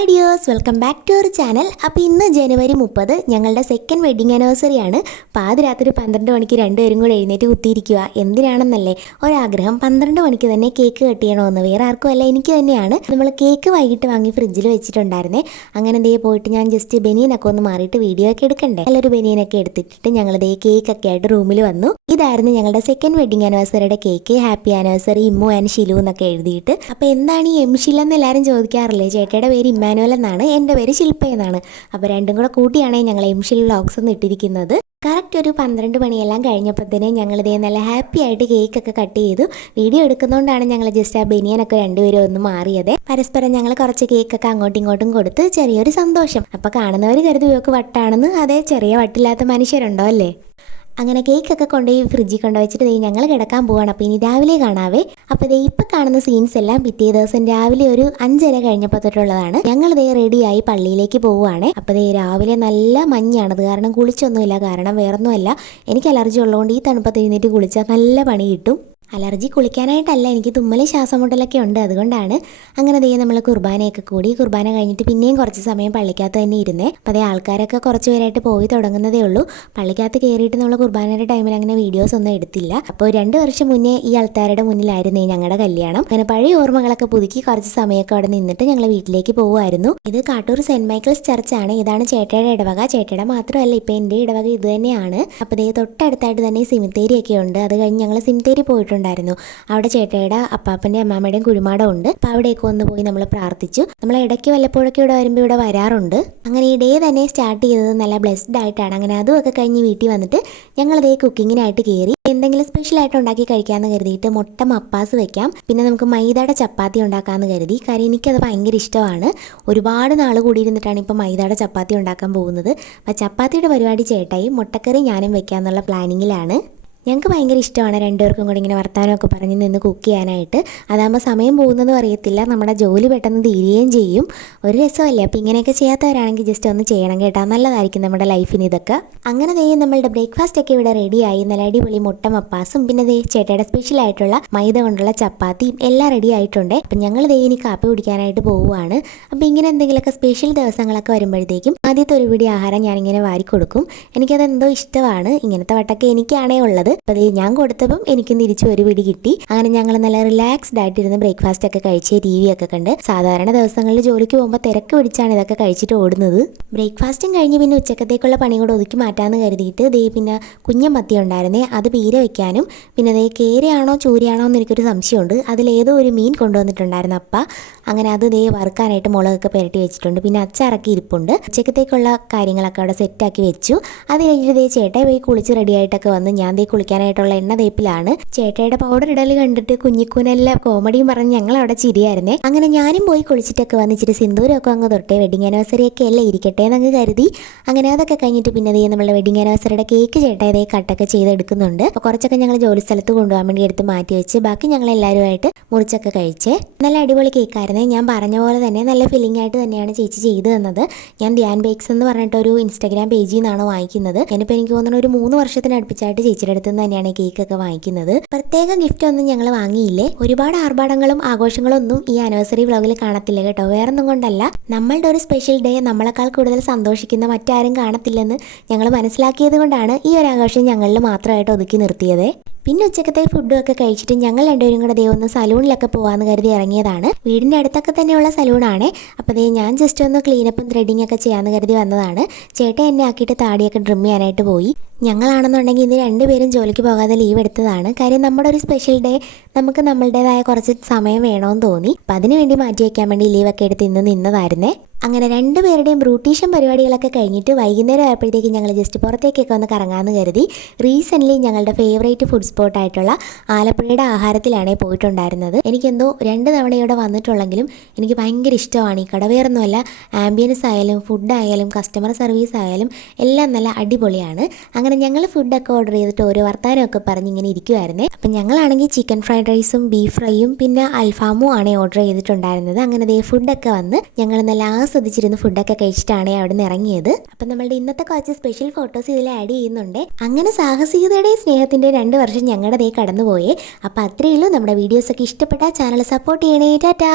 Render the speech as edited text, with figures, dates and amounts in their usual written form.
Hi dears, welcome back to our channel. അപ്പോൾ ഇന്ന് ജനുവരി 30 ഞങ്ങളുടെ സെക്കൻഡ് വെഡിങ് ആനിവേഴ്സറിയാണ്. പാതിരാത്രി 12 മണിക്ക് രണ്ടുപേരും കൂടെ എഴുന്നേറ്റ് കുത്തിയിരിക്കുക. എന്തിനാണെന്നല്ലേ, ഒരാഗ്രഹം 12 മണിക്ക് തന്നെ കേക്ക് കട്ട് ചെയ്യണമെന്ന്. വേറെ ആർക്കും അല്ല, എനിക്ക് തന്നെയാണ്. നമ്മൾ കേക്ക് വൈകിട്ട് വാങ്ങി ഫ്രിഡ്ജിൽ വെച്ചിട്ടുണ്ടായിരുന്നേ. അങ്ങനെ ദേ പോയിട്ട് ഞാൻ ജസ്റ്റ് ബനിയനൊക്കെ ഒന്ന് മാറിയിട്ട് വീഡിയോ ഒക്കെ എടുക്കണ്ടേ. നല്ലൊരു ബനിയനൊക്കെ എടുത്തിട്ട് ഞങ്ങൾ ദേ കേക്കൊക്കെ ആയിട്ട് റൂമിൽ വന്നു. ഇതായിരുന്നു ഞങ്ങളുടെ സെക്കൻഡ് വെഡിങ് ആനിവേഴ്സറിയുടെ cake. Happy anniversary Immu and Shilu എന്നൊക്കെ എഴുതിയിട്ട്. അപ്പോൾ എന്താണ് ഈ എംഷിലെന്ന് എല്ലാവരും ചോദിക്കാറില്ലേ. ചേട്ടയുടെ പേര് ഇമ്മാനുവൽ എന്നാണ്, എൻ്റെ പേര് ശില്പ എന്നാണ്. അപ്പോൾ രണ്ടും കൂടെ കൂട്ടിയാണ് ഞങ്ങൾ എംഷിൽ വ്ളോഗ്സ് എന്ന് ഇട്ടിരിക്കുന്നത്. കറക്റ്റ് ഒരു 12 മണിയെല്ലാം കഴിഞ്ഞപ്പോഴത്തേനെ ഞങ്ങളിതേ നല്ല ഹാപ്പി ആയിട്ട് കേക്കൊക്കെ കട്ട് ചെയ്തു. വീഡിയോ എടുക്കുന്നതുകൊണ്ടാണ് ഞങ്ങൾ ജസ്റ്റ് ആ ബനിയനൊക്കെ രണ്ടുപേരും ഒന്ന് മാറിയത്. പരസ്പരം ഞങ്ങൾ കുറച്ച് കേക്കൊക്കെ അങ്ങോട്ടും ഇങ്ങോട്ടും കൊടുത്ത് ചെറിയൊരു സന്തോഷം. അപ്പോൾ കാണുന്നവർ കരുതി ഇവർക്ക് വട്ടാണെന്ന്. അതേ, ചെറിയ വട്ടില്ലാത്ത മനുഷ്യരുണ്ടോ അല്ലേ. അങ്ങനെ കേക്കൊക്കെ കൊണ്ടുപോയി ഫ്രിഡ്ജിൽ കൊണ്ടുവച്ചിട്ട് ഞങ്ങൾ കിടക്കാൻ പോവാണ്. അപ്പോൾ ഇനി രാവിലെ കാണാവേ. അപ്പോൾ ഇപ്പം കാണുന്ന സീൻസ് എല്ലാം പിറ്റേ ദിവസം രാവിലെ ഒരു 5:30 കഴിഞ്ഞപ്പോൾ തൊട്ടുള്ളതാണ്. ഞങ്ങൾ റെഡിയായി പള്ളിയിലേക്ക് പോവുകയാണ്. അപ്പോൾ രാവിലെ നല്ല മഞ്ഞാണ്. അത് കാരണം കുളിച്ചൊന്നുമില്ല. കാരണം വേറൊന്നുമല്ല, എനിക്ക് അലർജി ഉള്ളതുകൊണ്ട് ഈ തണുപ്പത്ത് എഴുന്നേറ്റ് കുളിച്ചാൽ നല്ല പണി കിട്ടും. അലർജി കുളിക്കാനായിട്ടല്ല, എനിക്ക് തുമ്മൽ ശ്വാസമുട്ടലൊക്കെ ഉണ്ട്, അതുകൊണ്ടാണ്. അങ്ങനെ നമ്മൾ കുർബാനയൊക്കെ കൂടി. കുർബാന കഴിഞ്ഞിട്ട് പിന്നെയും കുറച്ച് സമയം പള്ളിക്കകത്ത് തന്നെ ഇരുന്നേ. അപ്പോൾ ആൾക്കാരൊക്കെ കുറച്ച് പേരായിട്ട് പോയി തുടങ്ങുന്നതേ ഉള്ളൂ. പള്ളിക്കകത്ത് കയറിയിട്ട് നമ്മൾ കുർബാനയുടെ ടൈമിൽ അങ്ങനെ വീഡിയോസ് ഒന്നും എടുത്തില്ല. അപ്പോൾ 2 വർഷം മുന്നേ ഈ ആൾക്കാരുടെ മുന്നിലായിരുന്നേ ഞങ്ങളുടെ കല്യാണം. അങ്ങനെ പഴയ ഓർമ്മകളൊക്കെ പുതുക്കി കുറച്ച് സമയമൊക്കെ അവിടെ നിന്നിട്ട് ഞങ്ങൾ വീട്ടിലേക്ക് പോകുമായിരുന്നു. ഇത് കാട്ടൂർ സെന്റ് മൈക്കിൾസ് ചർച്ചാണ്. ഇതാണ് ചേട്ടയുടെ ഇടവക. ചേട്ടയുടെ മാത്രമല്ല, ഇപ്പം എൻ്റെ ഇടവക ഇത് തന്നെയാണ്. അപ്പോൾ തൊട്ടടുത്തായിട്ട് തന്നെ സിമിത്തേരിയൊക്കെ ഉണ്ട്. അത് കഴിഞ്ഞ് ഞങ്ങൾ സിമിത്തേരി പോയിട്ടുണ്ട്. അവിടെ ചേട്ടയുടെ അപ്പാപ്പൻ്റെ അമ്മാമ്മയുടെയും കുഴിമാടം ഉണ്ട്. അപ്പോൾ അവിടേക്ക് ഒന്ന് പോയി നമ്മൾ പ്രാർത്ഥിച്ചു. നമ്മൾ ഇടയ്ക്ക് വല്ലപ്പോഴൊക്കെ ഇവിടെ വരുമ്പോൾ ഇവിടെ വരാറുണ്ട്. അങ്ങനെ ഈ ഡേ തന്നെ സ്റ്റാർട്ട് ചെയ്തത് നല്ല ബ്ലെസ്ഡ് ആയിട്ടാണ്. അങ്ങനെ അതുമൊക്കെ കഴിഞ്ഞ് വീട്ടിൽ വന്നിട്ട് ഞങ്ങൾ കുക്കിങ്ങിനായിട്ട് കയറി. എന്തെങ്കിലും സ്പെഷ്യലായിട്ട് ഉണ്ടാക്കി കഴിക്കാമെന്ന് കരുതിയിട്ട് മുട്ട മപ്പാസ് വെക്കാം, പിന്നെ നമുക്ക് മൈദയുടെ ചപ്പാത്തി ഉണ്ടാക്കാമെന്ന് കരുതി. കാര്യം എനിക്കത് ഭയങ്കര ഇഷ്ടമാണ്. ഒരുപാട് നാൾ കൂടി ഇരുന്നിട്ടാണ് ഇപ്പോൾ മൈദയുടെ ചപ്പാത്തി ഉണ്ടാക്കാൻ പോകുന്നത്. അപ്പോൾ ചപ്പാത്തിയുടെ പരിപാടി ചേട്ടായി, മുട്ടക്കറി ഞാനും വെക്കാമെന്നുള്ള പ്ലാനിങ്ങിലാണ്. ഞങ്ങൾക്ക് ഭയങ്കര ഇഷ്ടമാണ് രണ്ടുപേർക്കും കൂടി ഇങ്ങനെ വർത്താനമൊക്കെ പറഞ്ഞ് നിന്ന് കുക്ക് ചെയ്യാനായിട്ട്. അതാകുമ്പോൾ സമയം പോകുന്നതും അറിയത്തില്ല, നമ്മുടെ ജോലി പെട്ടെന്ന് തീരുകയും ചെയ്യും. ഒരു രസമല്ലേ. അപ്പോൾ ഇങ്ങനെയൊക്കെ ചെയ്യാത്തവരാണെങ്കിൽ ജസ്റ്റ് ഒന്ന് ചെയ്യണം കേട്ടോ, നല്ലതായിരിക്കും നമ്മുടെ ലൈഫിന് ഇതൊക്കെ. അങ്ങനെ നമ്മളുടെ ബ്രേക്ക്ഫാസ്റ്റ് ഒക്കെ ഇവിടെ റെഡിയായി. നല്ല അടിപൊളി മുട്ട മപ്പാസും പിന്നെ ചേട്ടയുടെ സ്പെഷ്യലായിട്ടുള്ള മൈദ കൊണ്ടുള്ള ചപ്പാത്തിയും എല്ലാം റെഡി ആയിട്ടുണ്ട്. അപ്പം ഞങ്ങൾ ഇനി കാപ്പി കുടിക്കാനായിട്ട് പോവുകയാണ്. അപ്പോൾ ഇങ്ങനെ എന്തെങ്കിലുമൊക്കെ സ്പെഷ്യൽ ദിവസങ്ങളൊക്കെ വരുമ്പോഴത്തേക്കും ആദ്യത്തെ ഒരു പിടി ആഹാരം ഞാനിങ്ങനെ വാരി കൊടുക്കും. എനിക്കതെന്തോ ഇഷ്ടമാണ്. ഇങ്ങനത്തെ വട്ടൊക്കെ എനിക്കാണേ ഉള്ളത്. അപ്പോൾ ഞാൻ കൊടുത്തപ്പം എനിക്കും തിരിച്ചു ഒരു പിടി കിട്ടി. അങ്ങനെ ഞങ്ങൾ നല്ല റിലാക്സ്ഡ് ആയിട്ടിരുന്ന് ബ്രേക്ക്ഫാസ്റ്റ് ഒക്കെ കഴിച്ച് ടി വി ഒക്കെ കണ്ട്. സാധാരണ ദിവസങ്ങളിൽ ജോലിക്ക് പോകുമ്പോൾ തിരക്ക് പിടിച്ചാണ് ഇതൊക്കെ കഴിച്ചിട്ട് ഓടുന്നത്. ബ്രേക്ക്ഫാസ്റ്റും കഴിഞ്ഞ് പിന്നെ ഉച്ചക്കത്തേക്കുള്ള പണി കൂടെ ഒതുക്കി മാറ്റാമെന്ന് കരുതിയിട്ട് പിന്നെ കുഞ്ഞൻ മത്തി ഉണ്ടായിരുന്നേ, അത് പീര വെക്കാനും പിന്നെ കേരയാണോ ചൂരയാണോ എന്ന് എനിക്കൊരു സംശയമുണ്ട്. അതിലേതോ ഒരു മീൻ കൊണ്ടുവന്നിട്ടുണ്ടായിരുന്നു അപ്പ. അങ്ങനെ അത് വറുക്കാനായിട്ട് മുളകൊക്കെ പുരട്ടി വെച്ചിട്ടുണ്ട്. പിന്നെ അച്ചാറൊക്കെ ഇരിപ്പുണ്ട്. ഉച്ചക്കത്തേക്കുള്ള കാര്യങ്ങളൊക്കെ അവിടെ സെറ്റാക്കി വെച്ചു. അത് കഴിഞ്ഞിട്ട് ചേട്ടായി പോയി കുളിച്ച് റെഡിയായിട്ടൊക്കെ വന്ന് ഞാൻ കുളിക്കാനായിട്ടുള്ള എണ്ണ തേപ്പിലാണ്. ചേട്ടയുടെ പൗഡർ ഇടൽ കണ്ടിട്ട് കുഞ്ഞിക്കൂനെല്ലാം കോമഡിയും പറഞ്ഞ് ഞങ്ങൾ അവിടെ ചിരിയായിരുന്നേ. അങ്ങനെ ഞാനും പോയി കുളിച്ചിട്ടൊക്കെ വന്ന് ഇച്ചിരി സിന്ദൂരമൊക്കെ അങ്ങ് തൊട്ടേ. വെഡിങ് ആനിവേഴ്സറി ഒക്കെ അല്ലേ, ഇരിക്കട്ടെ എന്നങ്ങ് കരുതി. അങ്ങനെ അതൊക്കെ കഴിഞ്ഞിട്ട് പിന്നെ നമ്മളുടെ വെഡിങ് ആനിവേഴ്സറിയുടെ കേക്ക് ചേട്ടായി കട്ടൊക്കെ ചെയ്തെടുക്കുന്നുണ്ട്. അപ്പോൾ കുറച്ചൊക്കെ ഞങ്ങൾ ജോലി സ്ഥലത്ത് കൊണ്ടുപോകാൻ വേണ്ടി എടുത്ത് മാറ്റി വെച്ച് ബാക്കി ഞങ്ങൾ എല്ലാവരുമായിട്ട് മുറിച്ചൊക്കെ കഴിച്ചേ. നല്ല അടിപൊളി കേക്കായിരുന്നേ. ഞാൻ പറഞ്ഞ പോലെ തന്നെ നല്ല ഫില്ലിംഗ് ആയിട്ട് തന്നെയാണ് ചേച്ചി ചെയ്തു തന്നത്. ഞാൻ ധ്യാൻ ബേക്സ് എന്ന് പറഞ്ഞിട്ടൊരു ഇൻസ്റ്റാഗ്രാം പേജിൽ നിന്നാണ് വാങ്ങിക്കുന്നത്. ഞാനിപ്പോൾ എനിക്ക് തോന്നുന്നു ഒരു 3 വർഷത്തിന് അടുപ്പിച്ചായിട്ട് ചേച്ചിയുടെ അടുത്ത് നിന്ന് തന്നെയാണ് കേക്കൊക്കെ വാങ്ങിക്കുന്നത്. പ്രത്യേക ഗിഫ്റ്റ് ഒന്നും ഞങ്ങൾ വാങ്ങിയില്ലേ. ഒരുപാട് ആർഭാടങ്ങളും ആഘോഷങ്ങളും ഒന്നും ഈ ആനിവേഴ്സറി വ്ളോഗിൽ കാണത്തില്ല കേട്ടോ. വേറൊന്നും കൊണ്ടല്ല, നമ്മളുടെ ഒരു സ്പെഷ്യൽ ഡേ നമ്മളെക്കാൾ കൂടുതൽ സന്തോഷിക്കുന്ന മറ്റാരും കാണത്തില്ലെന്ന് ഞങ്ങൾ മനസ്സിലാക്കിയത് കൊണ്ടാണ് ഈ ഒരു ആഘോഷം ഞങ്ങളിൽ മാത്രമായിട്ട് ഒതുക്കി നിർത്തിയത്. പിന്നെ ഉച്ചക്കത്തെ ഫുഡും ഒക്കെ കഴിച്ചിട്ട് ഞങ്ങൾ രണ്ടുപേരും കൂടെ ഒന്ന് സലൂണിലൊക്കെ പോകാമെന്ന് കരുതി ഇറങ്ങിയതാണ്. വീടിൻ്റെ അടുത്തൊക്കെ തന്നെയുള്ള സലൂണാണ്. അപ്പോൾ ഞാൻ ജസ്റ്റ് ഒന്ന് ക്ലീനപ്പും ത്രെഡിങ് ഒക്കെ ചെയ്യാമെന്ന് കരുതി വന്നതാണ്. ചേട്ടൻ എന്നെ ആക്കിയിട്ട് താടിയൊക്കെ ട്രിം ചെയ്യാനായിട്ട് പോയി. ഞങ്ങളാണെന്നുണ്ടെങ്കിൽ ഇന്ന് രണ്ടുപേരും ജോലിക്ക് പോകാതെ ലീവ് എടുത്തതാണ്. കാര്യം നമ്മുടെ ഒരു സ്പെഷ്യൽ ഡേ നമുക്ക് നമ്മളുടേതായ കുറച്ച് സമയം വേണമെന്ന് തോന്നി. അപ്പം അതിനു വേണ്ടി മാറ്റി വയ്ക്കാൻ വേണ്ടി ലീവൊക്കെ എടുത്ത് ഇന്ന് നിന്നതായിരുന്നേ. അങ്ങനെ രണ്ടുപേരുടെയും ബ്യൂട്ടീഷ്യൻ പരിപാടികളൊക്കെ കഴിഞ്ഞിട്ട് വൈകുന്നേരം ആയപ്പോഴത്തേക്കും ഞങ്ങൾ ജസ്റ്റ് പുറത്തേക്കൊക്കെ ഒന്ന് കറങ്ങാമെന്ന് കരുതി. റീസെൻ്റ്ലി ഞങ്ങളുടെ ഫേവറേറ്റ് ഫുഡ് സ്പോട്ടായിട്ടുള്ള ആലപ്പുഴയുടെ ആഹാരത്തിലാണ് പോയിട്ടുണ്ടായിരുന്നത്. എനിക്കെന്തോ 2 തവണ ഇവിടെ വന്നിട്ടുള്ളെങ്കിലും എനിക്ക് ഭയങ്കര ഇഷ്ടമാണ് ഈ കട. വേറൊന്നുമല്ല, ആംബിയൻസ് ആയാലും ഫുഡായാലും കസ്റ്റമർ സർവീസ് ആയാലും എല്ലാം നല്ല അടിപൊളിയാണ്. അങ്ങനെ ഞങ്ങൾ ഫുഡൊക്കെ ഓർഡർ ചെയ്തിട്ട് ഓരോ വർത്താനമൊക്കെ പറഞ്ഞ് ഇങ്ങനെ ഇരിക്കുമായിരുന്നേ. അപ്പം ഞങ്ങളാണെങ്കിൽ ചിക്കൻ ഫ്രൈഡ് റൈസും ബീഫ് ഫ്രൈയും പിന്നെ അൽഫാമും ആണ് ഓർഡർ ചെയ്തിട്ടുണ്ടായിരുന്നത്. അങ്ങനെ ഫുഡൊക്കെ വന്ന് ഞങ്ങൾ നല്ല ആസ്വദിച്ചിരുന്ന് ഫുഡൊക്കെ കഴിച്ചിട്ടാണ് അവിടെ നിന്ന് ഇറങ്ങിയത്. അപ്പം നമ്മളുടെ ഇന്നത്തെ കുറച്ച് സ്പെഷ്യൽ ഫോട്ടോസ് ഇതിൽ ആഡ് ചെയ്യുന്നുണ്ട്. അങ്ങനെ സാഹസികതയുടെയും സ്നേഹത്തിൻ്റെ 2 വർഷം ഞങ്ങളുടെ കടന്നുപോയേ. അപ്പോൾ അത്രയേ ഉള്ളൂ. നമ്മുടെ വീഡിയോസൊക്കെ ഇഷ്ടപ്പെട്ടാൽ ചാനൽ സപ്പോർട്ട് ചെയ്യണേ. ടാറ്റാ.